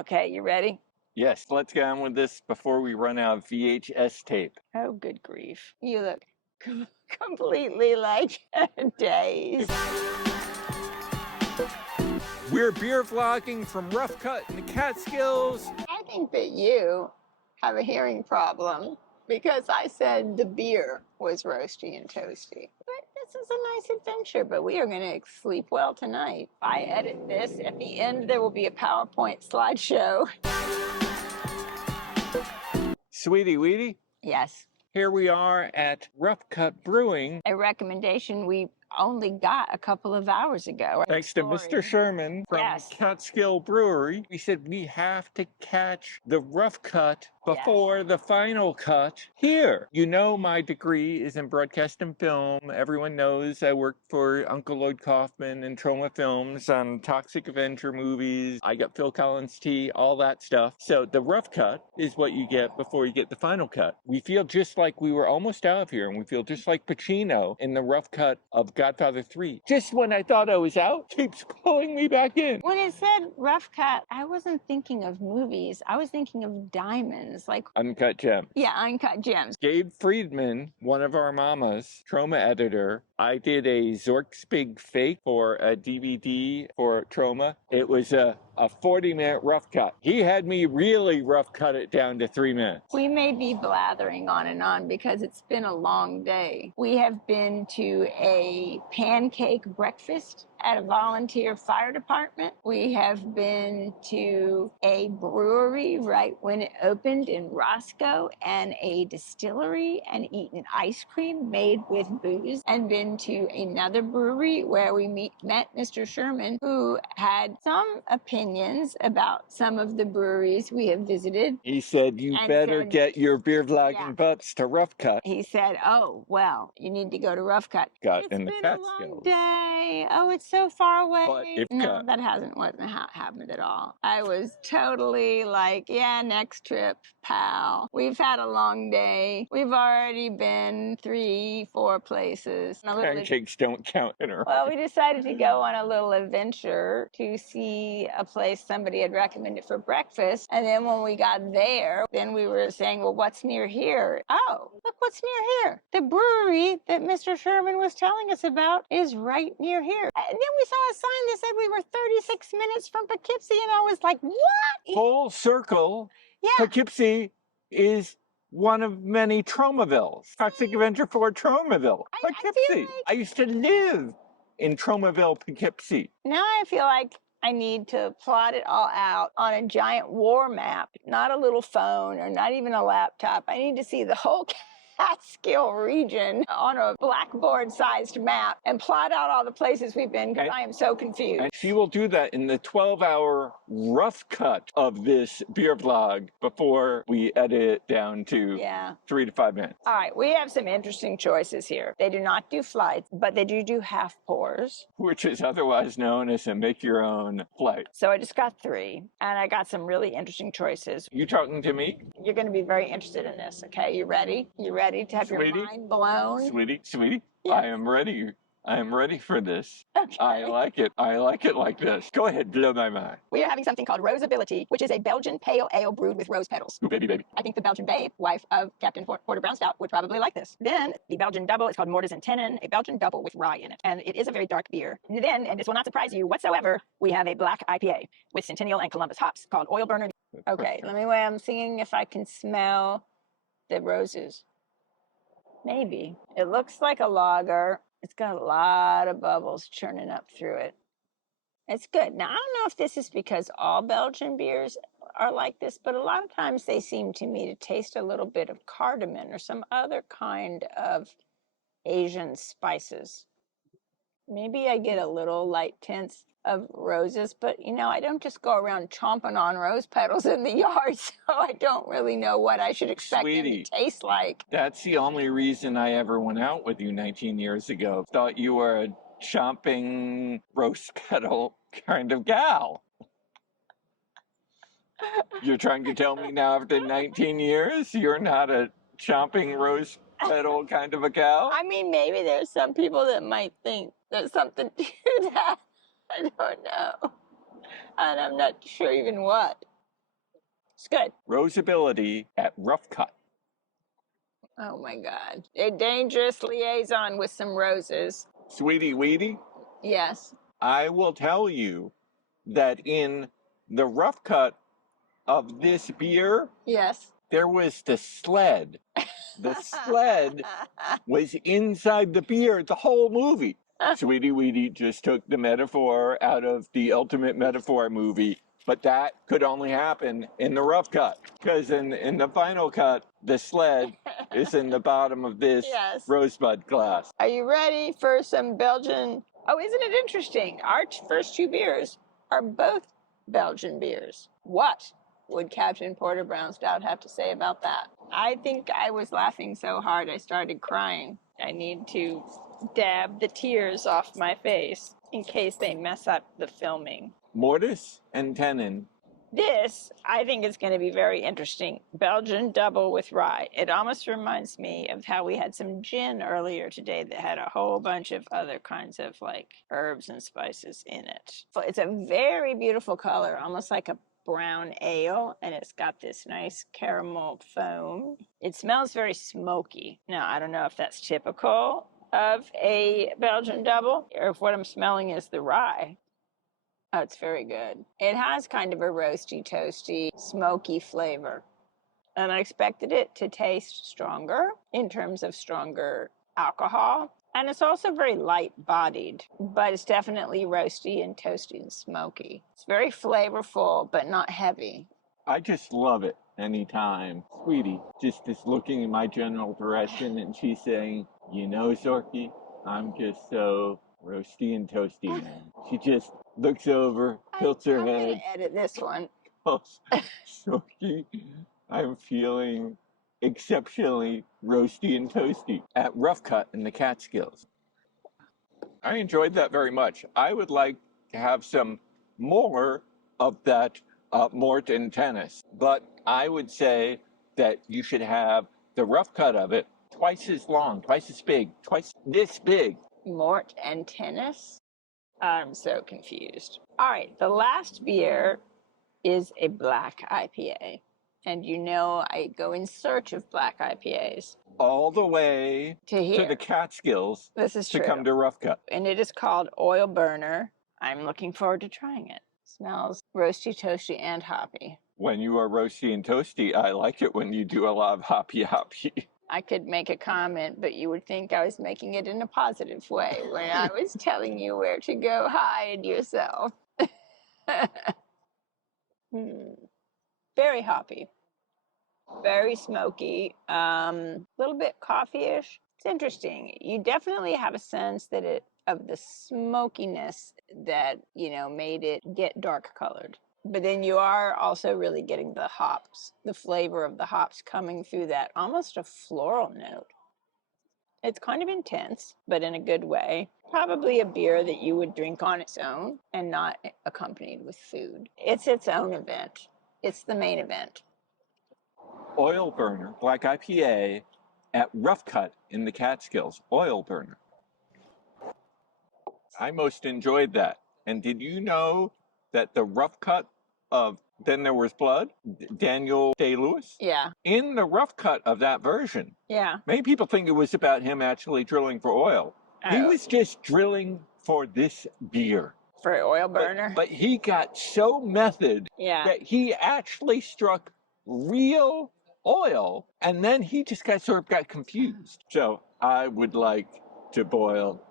Okay, you ready? Yes, let's get on with this before we run out of VHS tape. Oh, good grief. You look completely like dazed. We're beer vlogging from Rough Cut in the Catskills. I think that you have a hearing problem because I said the beer was roasty and toasty. But this is a nice adventure, but we are going to sleep well tonight. If I edit this, at the end there will be a PowerPoint slideshow. Sweetie Weetie, Yes. here we are at Rough Cut Brewing. A recommendation we only got a couple of hours ago. Thanks to Mr. Sherman from Yes. Catskill Brewery. We said we have to catch the rough cut before the final cut here. You know my degree is in broadcast and film. Everyone knows I worked for Uncle Lloyd Kaufman and Troma Films on Toxic Avenger movies. I got Phil Collins tea, all that stuff. So the rough cut is what you get before you get the final cut. We feel just like we were almost out of here, and we feel just like Pacino in the rough cut of Godfather 3. Just when I thought I was out, keeps pulling me back in. When it said rough cut, I wasn't thinking of movies. I was thinking of diamonds, like Uncut Gem. yeah, uncut gems. Gabe Friedman, one of our mamas, Troma editor. I did a Zork Spig fake for a DVD for Troma. It was a 40-minute rough cut. He had me really rough cut it down to 3 minutes. We may be blathering on and on because it's been a long day. We have been to a pancake breakfast at a volunteer fire department. We have been to a brewery right when it opened in Roscoe and a distillery and eaten ice cream made with booze, and been to another brewery where we met Mr. Sherman, who had some opinions about some of the breweries we have visited. He said, you better get your beer vlogging butts to Rough Cut. He said, oh, well, you need to go to Rough Cut. Got It's in the been a long Catskills. day. Oh, it's so far away. But if no, cut. that wasn't happened at all. I was totally like, yeah, next trip, pal. We've had a long day. We've already been 3-4 places. Pancakes don't count in her. Well, we decided to go on a little adventure to see a place somebody had recommended for breakfast. And then when we got there, then we were saying, well, what's near here? Oh, look what's near here. The brewery that Mr. Sherman was telling us about is right near here. And then we saw a sign that said we were 36 minutes from Poughkeepsie, and I was like, what? Full circle. Yeah. Poughkeepsie is one of many Tromavilles. Toxic Avenger for Tromaville. Poughkeepsie. I used to live in Tromaville, Poughkeepsie. Now I feel like I need to plot it all out on a giant war map, not a little phone or not even a laptop. I need to see the whole Catskill region on a blackboard-sized map and plot out all the places we've been, because I am so confused. And she will do that in the 12-hour rough cut of this beer vlog before we edit it down to 3 to 5 minutes. All right, we have some interesting choices here. They do not do flights, but they do half pours, which is otherwise known as a make-your-own flight. So I just got 3, and I got some really interesting choices. You talking to me? You're going to be very interested in this, okay? You ready? You ready to have your mind blown? Sweetie, Yeah. I am ready. I am ready for this. Okay. I like it. I like it like this. Go ahead, blow my mind. We are having something called Roseability, which is a Belgian Pale Ale brewed with Rose Petals. Ooh, baby. I think the Belgian Babe, wife of Captain Porter Brown Stout, would probably like this. Then the Belgian Dubbel is called Mortis and Tenon, a Belgian Dubbel with rye in it. And it is a very dark beer. Then, and this will not surprise you whatsoever, we have a black IPA with Centennial and Columbus hops called Oil Burner. Okay, let me wait. I'm seeing if I can smell the roses. Maybe. It looks like a lager. It's got a lot of bubbles churning up through it. It's good. Now, I don't know if this is because all Belgian beers are like this, but a lot of times they seem to me to taste a little bit of cardamom or some other kind of Asian spices. Maybe I get a little light tints of roses, but you know, I don't just go around chomping on rose petals in the yard, so I don't really know what I should expect them to taste like. That's the only reason I ever went out with you 19 years ago. Thought you were a chomping rose petal kind of gal. You're trying to tell me now after 19 years you're not a chomping rose petal kind of a gal? I mean, maybe there's some people that might think there's something to that. I don't know. And I'm not sure even what. It's good. Rosability at Rough Cut. Oh my God. A dangerous liaison with some roses. Sweetie Weetie, Yes. I will tell you that in the rough cut of this beer, Yes. there was the sled. The sled was inside the beer the whole movie. Sweetie Weetie just took the metaphor out of the Ultimate Metaphor movie, but that could only happen in the rough cut, because in the final cut, the sled is in the bottom of this Yes. Rosebud glass. Are you ready for some Belgian? Oh, isn't it interesting? Our first two beers are both Belgian beers. What would Captain Porter Brown Stout have to say about that? I think I was laughing so hard I started crying. I need to dab the tears off my face in case they mess up the filming. Mortis and Tenon. This, I think, is going to be very interesting. Belgian Dubbel with rye. It almost reminds me of how we had some gin earlier today that had a whole bunch of other kinds of like herbs and spices in it. So it's a very beautiful color, almost like a brown ale, and it's got this nice caramel foam. It smells very smoky. Now, I don't know if that's typical of a Belgian Dubbel or if what I'm smelling is the rye. Oh, it's very good. It has kind of a roasty, toasty, smoky flavor. And I expected it to taste stronger in terms of stronger alcohol. And it's also very light-bodied, but it's definitely roasty and toasty and smoky. It's very flavorful, but not heavy. I just love it anytime Sweetie just is looking in my general direction and she's saying, you know, Zorky, I'm just so roasty and toasty, man. She just looks over, tilts her I'm head. gonna edit this one. Zorky, I'm feeling exceptionally roasty and toasty at Rough Cut in the Catskills. I enjoyed that very much. I would like to have some more of that mort and tennis, but I would say that you should have the rough cut of it twice as long, twice as big, twice this big. Mort and tennis? I'm so confused. All right, the last beer is a black IPA. And you know I go in search of black IPAs. All the way to here. To the Catskills. This is true. To come to Rough Cut. And it is called Oil Burner. I'm looking forward to trying it. Smells roasty, toasty, and hoppy. When you are roasty and toasty, I like it when you do a lot of hoppy. I could make a comment, but you would think I was making it in a positive way when I was telling you where to go hide yourself. Very hoppy, very smoky, little bit coffee-ish. It's interesting. You definitely have a sense that of the smokiness that, you know, made it get dark colored. But then you are also really getting the hops, the flavor of the hops coming through that, almost a floral note. It's kind of intense, but in a good way. Probably a beer that you would drink on its own and not accompanied with food. It's its own event. It's the main event. Oil Burner, black IPA at Rough Cut in the Catskills. Oil Burner. I most enjoyed that. And did you know that the rough cut of Then There Was Blood, Daniel Day-Lewis? Yeah. In the rough cut of that version, yeah, many people think it was about him actually drilling for oil. Oh. He was just drilling for this beer. For Oil Burner? But he got so method that he actually struck real oil, and then he just got confused. So I would like to boil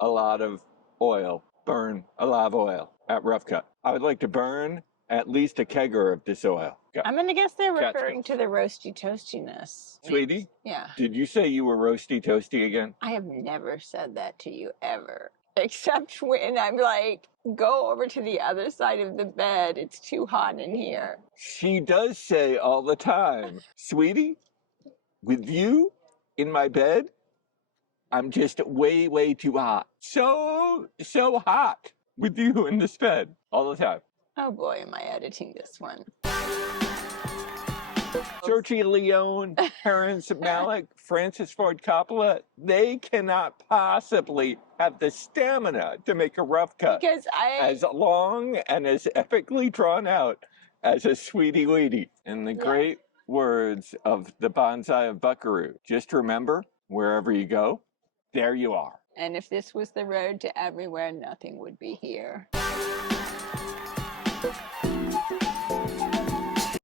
a lot of oil, burn a lot of oil at Rough Cut. I would like to burn at least a kegger of this oil. I'm going to guess they're referring to the roasty toastiness. Sweetie? Yeah. Did you say you were roasty toasty again? I have never said that to you ever. Except when I'm like, go over to the other side of the bed. It's too hot in here. She does say all the time, Sweetie, with you in my bed, I'm just way, way too hot. So hot with you in this bed all the time. Oh boy, am I editing this one. Sergio Leone, Terrence Malick, Francis Ford Coppola, they cannot possibly have the stamina to make a rough cut Because as long and as epically drawn out as a sweetie weetie. In the great words of the bonsai of Buckaroo, just remember, wherever you go, there you are. And if this was the road to everywhere, nothing would be here.